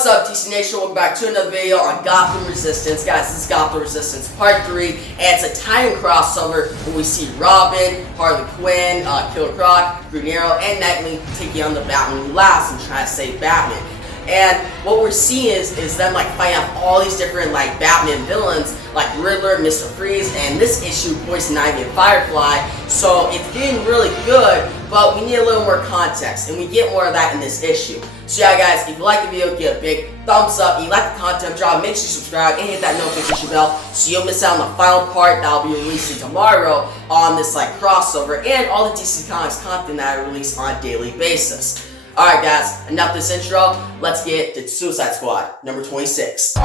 What's up, TC Nation? Welcome back to another video on Gotham Resistance. Guys, this is Gotham Resistance Part 3, and it's a time crossover where we see Robin, Harley Quinn, Killer Croc, Green Arrow, and Nightwing taking on the Batman Labs and trying to save Batman. And what we're seeing is them like fighting off all these different like Batman villains like Riddler, Mr. Freeze, and this issue Poison Ivy and Firefly. So it's getting really good, but we need a little more context, and we get more of that in this issue. So yeah, guys, if you like the video, give a big thumbs up. If you like the content drop, make sure you subscribe and hit that notification bell so you'll miss out on the final part that I'll be releasing tomorrow on this like crossover and all the DC Comics content that I release on a daily basis. Alright guys, enough this intro, let's get to Suicide Squad, number 26.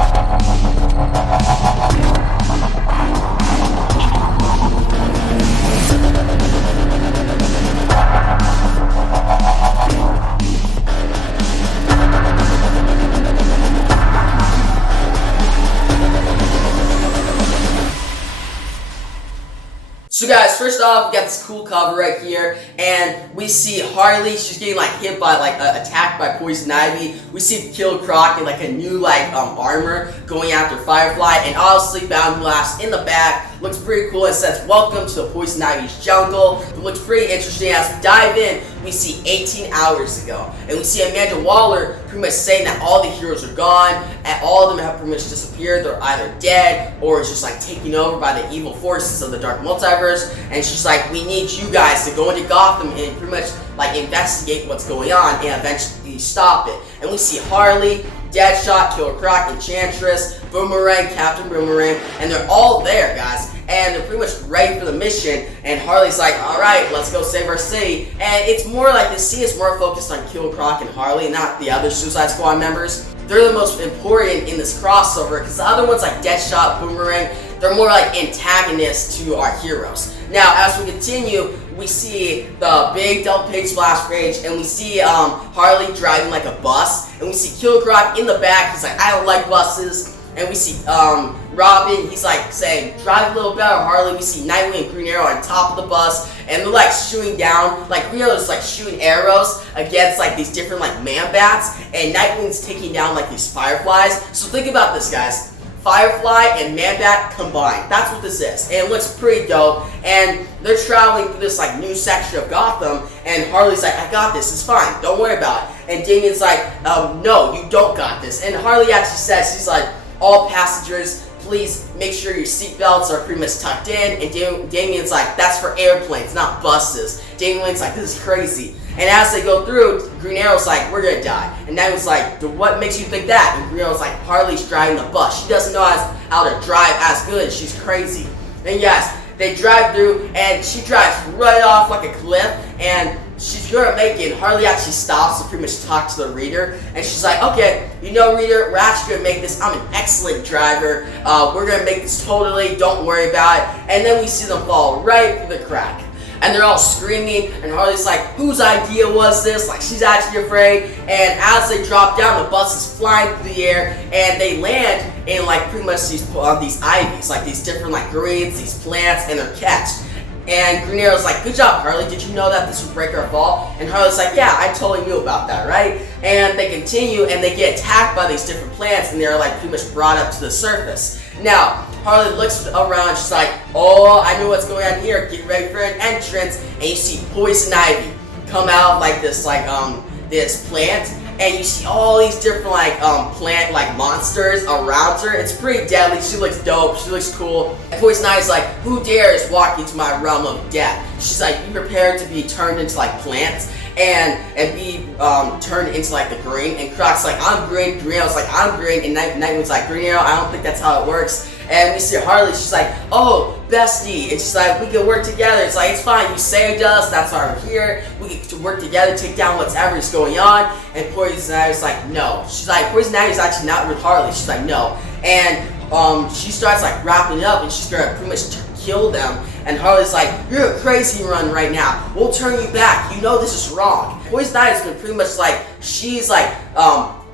So guys, first off, we got this cool cover right here, and we see Harley, she's getting like hit by like attacked by Poison Ivy. We see Killer Croc in like a new like armor going after Firefly, and obviously Bound Glass in the back. Looks pretty cool. It says, "Welcome to the Poison Ivy's jungle." It looks pretty interesting. As we dive in, we see 18 hours ago, and we see Amanda Waller pretty much saying that all the heroes are gone, and all of them have pretty much disappeared. They're either dead or just like taken over by the evil forces of the Dark Multiverse. And she's like, "We need you guys to go into Gotham and pretty much like investigate what's going on and eventually stop it." And we see Harley, Deadshot, Killer Croc, Enchantress, Boomerang, Captain Boomerang, and they're all there, guys. And they're pretty much ready for the mission. And Harley's like, "Alright, let's go save our city." And it's more like the scene is more focused on Killer Croc and Harley, not the other Suicide Squad members. They're the most important in this crossover, because the other ones like Deadshot, Boomerang, they're more like antagonists to our heroes. Now, as we continue, we see the big double pig splash page, and we see Harley driving like a bus, and we see Killer Croc in the back. He's like, "I don't like buses." And we see Robin, he's like saying, "Drive a little better, Harley." We see Nightwing and Green Arrow on top of the bus, and they're like shooting down, like Green Arrow's like shooting arrows against like these different like man bats, and Nightwing's taking down like these fireflies. So think about this, guys. Firefly and Man-Bat combined. That's what this is. And it looks pretty dope. And they're traveling through this like new section of Gotham, and Harley's like, "I got this, it's fine, don't worry about it." And Damian's like, "No, you don't got this." And Harley actually says, she's like, "All passengers, please make sure your seatbelts are pretty much tucked in." And Damian's like, "That's for airplanes, not buses." Damian's like, "This is crazy." And as they go through, Green Arrow's like, "We're gonna die." And Nightwing's like, "What makes you think that?" And Green Arrow's like, "Harley's driving the bus. She doesn't know how to drive as good. She's crazy." And yes, they drive through, and she drives right off like a cliff, and she's gonna make it. Harley actually stops to pretty much talk to the reader, and she's like, "Okay, you know, reader, we're actually gonna make this. I'm an excellent driver. We're gonna make this totally. Don't worry about it." And then we see them fall right through the crack. And they're all screaming, and Harley's like, "Whose idea was this?" Like, she's actually afraid. And as they drop down, the bus is flying through the air, and they land in like pretty much these ivies, like these different like greens, these plants, and they're catched. And Green Arrow's like, "Good job, Harley. Did you know that this would break our fall?" And Harley's like, "Yeah, I totally knew about that, right?" And they continue, and they get attacked by these different plants, and they're like pretty much brought up to the surface. Now, Harley looks around, she's like, "Oh, I know what's going on here. Get ready for an entrance." And you see Poison Ivy come out like this this plant, and you see all these different like plant like monsters around her. It's pretty deadly. She looks dope. She looks cool. And Poison Ivy's like, "Who dares walk into my realm of death?" She's like, "Be prepared to be turned into like plants and be turned into like the green." And Croc's like, "I'm green." Green Arrow's like, "I'm green." And Nightwing's like, "Green Arrow, I don't think that's how it works." And we see Harley, she's like, "Oh, bestie." And she's like, "We can work together." It's like, "It's fine, you saved us, that's why we're here. We can work together, take down whatever is going on." And Poison Ivy's like, "No." She's like, Poison Ivy's actually not with Harley. She's like, "No." And she starts like wrapping it up, and she's gonna pretty much kill them. And Harley's like, "You're a crazy run right now. We'll turn you back. You know this is wrong." Poison Ivy's been pretty much like, she's like,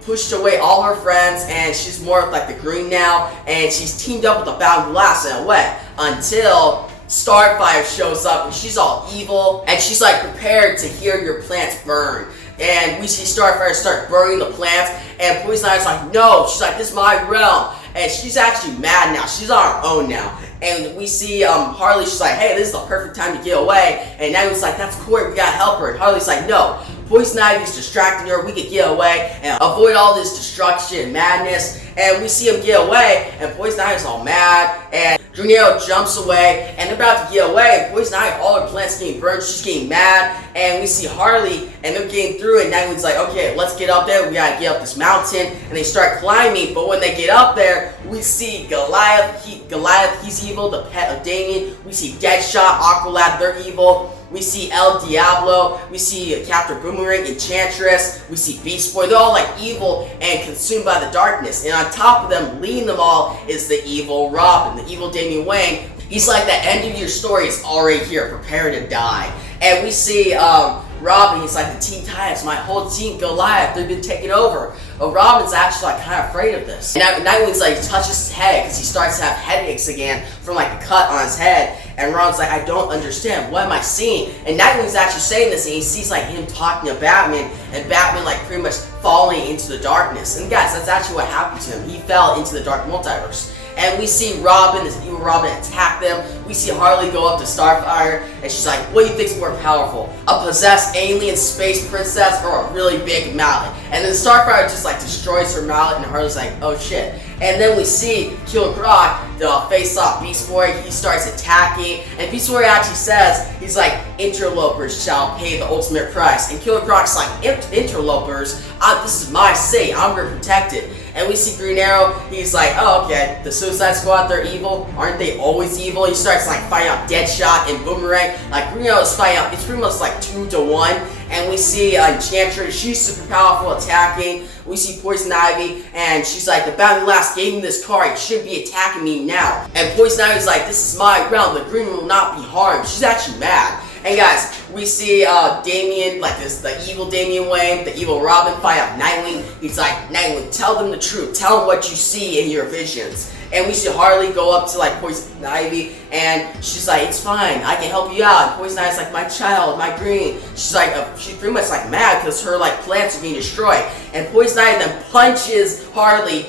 pushed away all her friends, and she's more like the green now, and she's teamed up with the Bound Glass in a way, until Starfire shows up, and she's all evil, and she's like prepared to hear your plants burn. and we see Starfire start burning the plants, and Poison Ivy's like, no, she's like, this is my realm, and she's actually mad now, she's on her own now. And we see Harley, she's like, hey, this is the perfect time to get away. And Nightwing's like, that's Corey, we gotta help her. And Harley's like, no, Poison Ivy's distracting her, we could get away and avoid all this destruction and madness. And we see him get away, and Poison Ivy's all mad, and Green Arrow jumps away, and they're about to get away, and Poison Ivy, all her plants getting burned, she's getting mad, and we see Harley, and they're getting through, and Nightwing's like, okay, let's get up there, we gotta get up this mountain, and they start climbing, but when they get up there, we see Goliath, he's evil, the pet of Damien, we see Deadshot, Aqualad, they're evil, we see El Diablo, we see Captain Boomerang, Enchantress, we see Beast Boy, they're all like evil and consumed by the darkness, and on top of them, leading them all, is the evil Robin, the evil Damian Wayne. He's like, the end of your story is already here, prepare to die. And we see Robin, he's like, the Teen Titans, my whole team, Goliath, they've been taken over. But Robin's actually like kind of afraid of this. And Nightwing's like, touches his head because he starts to have headaches again from like the cut on his head. And Robin's like, I don't understand, what am I seeing? And Nightwing's actually saying this, and he sees like him talking to Batman, and Batman like pretty much falling into the darkness. And guys, that's actually what happened to him. He fell into the dark multiverse. And we see Robin, this evil Robin, attack them. We see Harley go up to Starfire, and she's like, what do you think's more powerful? A possessed alien space princess or a really big mallet? And then Starfire just like destroys her mallet, and Harley's like, oh shit. And then we see Killer Croc, the face-off Beast Boy, he starts attacking, and Beast Boy actually says, he's like, interlopers shall pay the ultimate price. And Killer Croc's like, interlopers? This is my city, I'm gonna protect it. And we see Green Arrow, he's like, oh okay, the Suicide Squad, they're evil, aren't they always evil? He starts like fighting out Deadshot and Boomerang, like Green Arrow's fighting out, it's pretty much like 2-1, and we see Enchantress, she's super powerful attacking, we see Poison Ivy, and she's like, the Batman Last gave me this card, he should be attacking me now. And Poison Ivy's like, this is my realm, the Green will not be harmed, she's actually mad. And guys, we see Damian, like the evil Damian Wayne, the evil Robin fight out Nightwing. He's like, Nightwing, tell them the truth. Tell them what you see in your visions. And we see Harley go up to like Poison Ivy, and she's like, it's fine, I can help you out. And Poison Ivy's like, my child, my Green. She's like, she's pretty much like mad because her like plants are being destroyed. And Poison Ivy then punches Harley,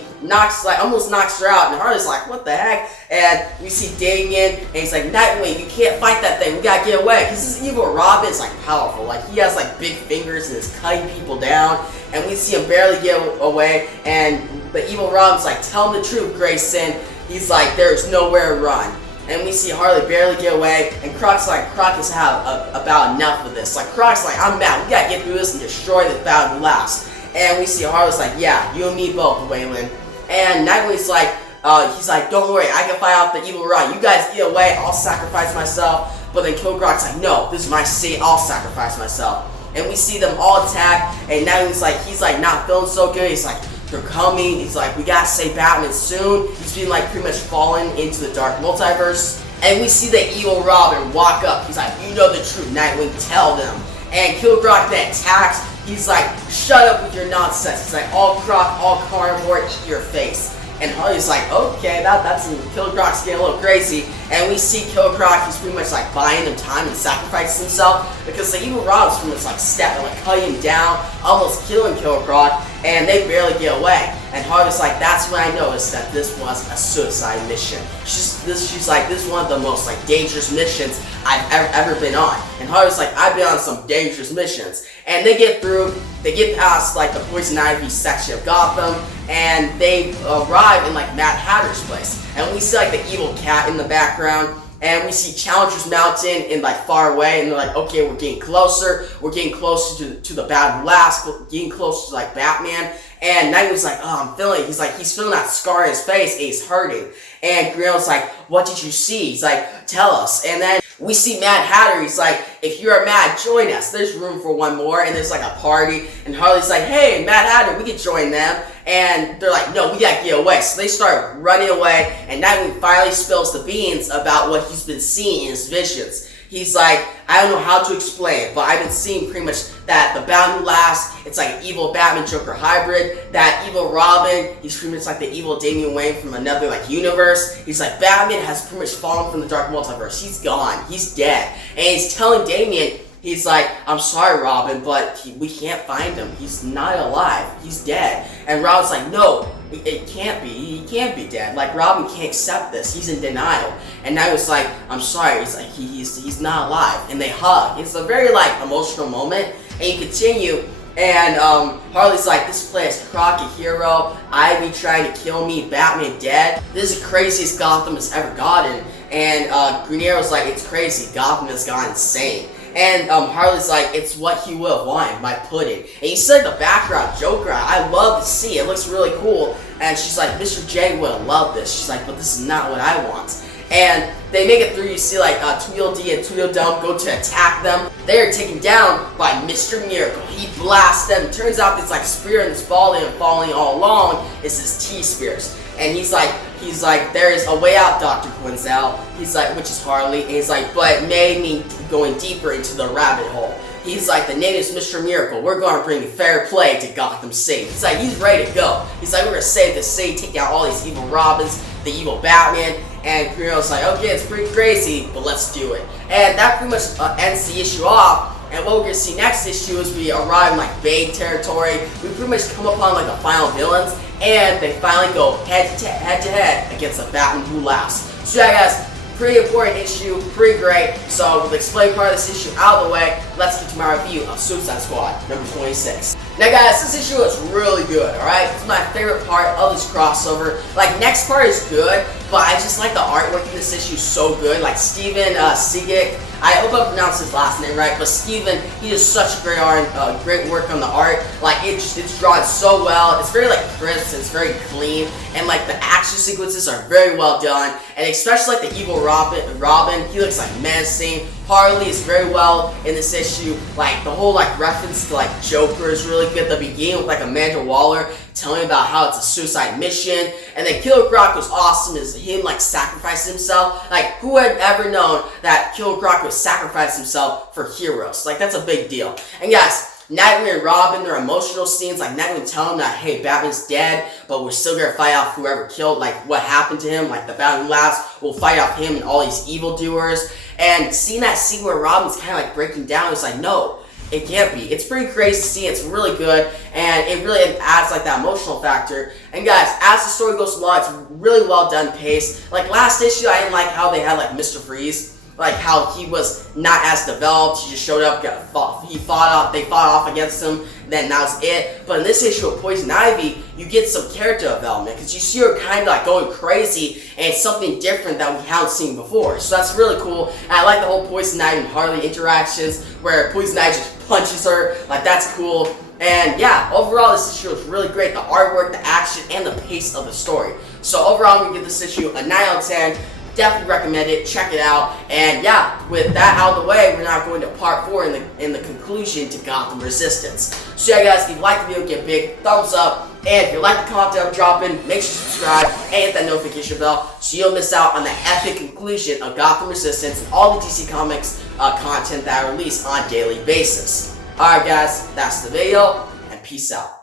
almost knocks her out, and Harley's like, what the heck? And we see Damien, and he's like, Nightwing, you can't fight that thing, we gotta get away, because this evil Robin is like powerful, like he has like big fingers and is cutting people down, and we see him barely get away, and the evil Robin's like, tell him the truth, Grayson. He's like, there's nowhere to run. And we see Harley barely get away, and Croc's like, Croc has had about enough of this. Like, Croc's like, I'm mad, we gotta get through this and destroy this battle last. And we see Harley's like, yeah, you and me both, Waylon. And Nightwing's like, he's like, don't worry, I can fight out the evil Robin. You guys get away, I'll sacrifice myself. But then Killer Croc's like, no, this is my city, I'll sacrifice myself. And we see them all attack, and Nightwing's like, he's like not feeling so good. He's like, they're coming. He's like, we gotta save Batman soon. He's been like pretty much fallen into the dark multiverse. And we see the evil Robin walk up. He's like, you know the truth, Nightwing, tell them. And Killer Croc then attacks. He's like, shut up with your nonsense. He's like, all Croc, all carnivore, eat your face. And Harley's like, okay, that's Killer Croc's getting a little crazy. And we see Killer Croc, he's pretty much like buying them time and sacrificing himself, because the evil Robin's pretty much like cutting him down, almost killing Killer Croc, and they barely get away. And Harley's like, that's when I noticed that this was a suicide mission. She's like, this is one of the most like dangerous missions I've ever been on. And Harley's like, I've been on some dangerous missions. And they get past like the Poison Ivy section of Gotham, and they arrive in like Mad Hatter's place. And we see like the evil cat in the background, and we see Challenger's Mountain in like far away, and they're like, okay, we're getting closer to the Bad Blast, getting closer to like Batman. And Nightwing's like, oh, I'm feeling it. He's feeling that scar in his face, and he's hurting. And Green's like, what did you see? He's like, tell us. And then we see Mad Hatter. He's like, if you're mad, join us. There's room for one more. And there's like a party. And Harley's like, hey, Mad Hatter, we can join them. And they're like, no, we gotta get away. So they start running away. And Nightwing finally spills the beans about what he's been seeing in his visions. He's like, I don't know how to explain it, but I've been seeing pretty much that the Batman Last, it's like an evil Batman Joker hybrid. That evil Robin, he's pretty much like the evil Damian Wayne from another like universe. He's like, Batman has pretty much fallen from the dark multiverse. He's gone. He's dead. And he's telling Damian, He's like, I'm sorry, Robin, but we can't find him. He's not alive. He's dead. And Robin's like, no, it can't be. He can't be dead. Like, Robin can't accept this. He's in denial. And Nightwing's like, I'm sorry. He's like, he's not alive. And they hug. It's a very, like, emotional moment. And you continue. And Harley's like, this place, Croc a hero, Ivy trying to kill me, Batman dead. This is the craziest Gotham has ever gotten. And Green Arrow's like, it's crazy, Gotham has gone insane. And Harley's like, it's what he would have wanted, my pudding. And you see like the background, Joker, I love to see it, looks really cool. And she's like, Mr. J would have loved this. She's like, but this is not what I want. And they make it through, you see like Tweedledee and Tweedledum go to attack them. They are taken down by Mr. Miracle. He blasts them. Turns out this like spear and this ball and falling all along is his T-spears. And he's like, there is a way out, Dr. Quinzel. He's like, which is Harley. And he's like, but it may mean going deeper into the rabbit hole. He's like, the name is Mr. Miracle. We're going to bring fair play to Gotham City. He's like, he's ready to go. He's like, we're going to save the city, take out all these evil Robins, the evil Batman. And Green Arrow's like, okay, it's pretty crazy, but let's do it. And that pretty much ends the issue off. And what we're going to see next issue is we arrive in like Bane territory. We pretty much come upon like the final villains. And they finally go head to head against the Batman Who Laughs. So yeah, guys, pretty important issue, pretty great. So with the explain part of this issue out of the way, let's get to my review of Suicide Squad number 26. Now guys, this issue is really good, alright? It's my favorite part of this crossover. Like, next part is good, but I just like the artwork in this issue so good. Like, Steven Seagic, I hope I pronounced his last name right, but Steven, he does such great art, great work on the art. Like, it's drawn so well. It's very, like, crisp, it's very clean, and, like, the action sequences are very well done, and especially, like, the evil Robin, he looks, like, menacing. Harley is very well in this issue. Like, the whole, like, reference to, like, Joker is really good. The beginning with, like, Amanda Waller telling about how it's a suicide mission. And then Killer Croc was awesome, is him, like, sacrificing himself. Like, who had ever known that Killer Croc would sacrifice himself for heroes? Like, that's a big deal. And guys, Nightwing and Robin, their emotional scenes, like Nightwing telling him that, hey, Batman's dead, but we're still gonna fight off whoever killed, like, what happened to him, like, the Batman Laughs, we'll fight off him and all these evildoers. And seeing that scene where Robin's kind of, like, breaking down, it's like, no, it can't be. It's pretty crazy to see, it's really good, and it really adds, like, that emotional factor. And guys, as the story goes along, it's really well done paced. Like, last issue, I didn't like how they had, like, Mr. Freeze. Like, how he was not as developed, he just showed up, they fought off against him, then that was it. But in this issue of Poison Ivy, you get some character development, because you see her kind of like going crazy, and it's something different that we haven't seen before. So that's really cool, and I like the whole Poison Ivy and Harley interactions, where Poison Ivy just punches her, like, that's cool. And yeah, overall this issue was really great, the artwork, the action, and the pace of the story. So overall, I'm going to give this issue a 9 out of 10. Definitely recommend it. Check it out. And yeah, with that out of the way, we're now going to part 4 in the conclusion to Gotham Resistance. So yeah, guys, if you like the video, give a big thumbs up. And if you like the content I'm dropping, make sure to subscribe and hit that notification bell so you don't miss out on the epic conclusion of Gotham Resistance and all the DC Comics content that I release on a daily basis. Alright guys, that's the video, and peace out.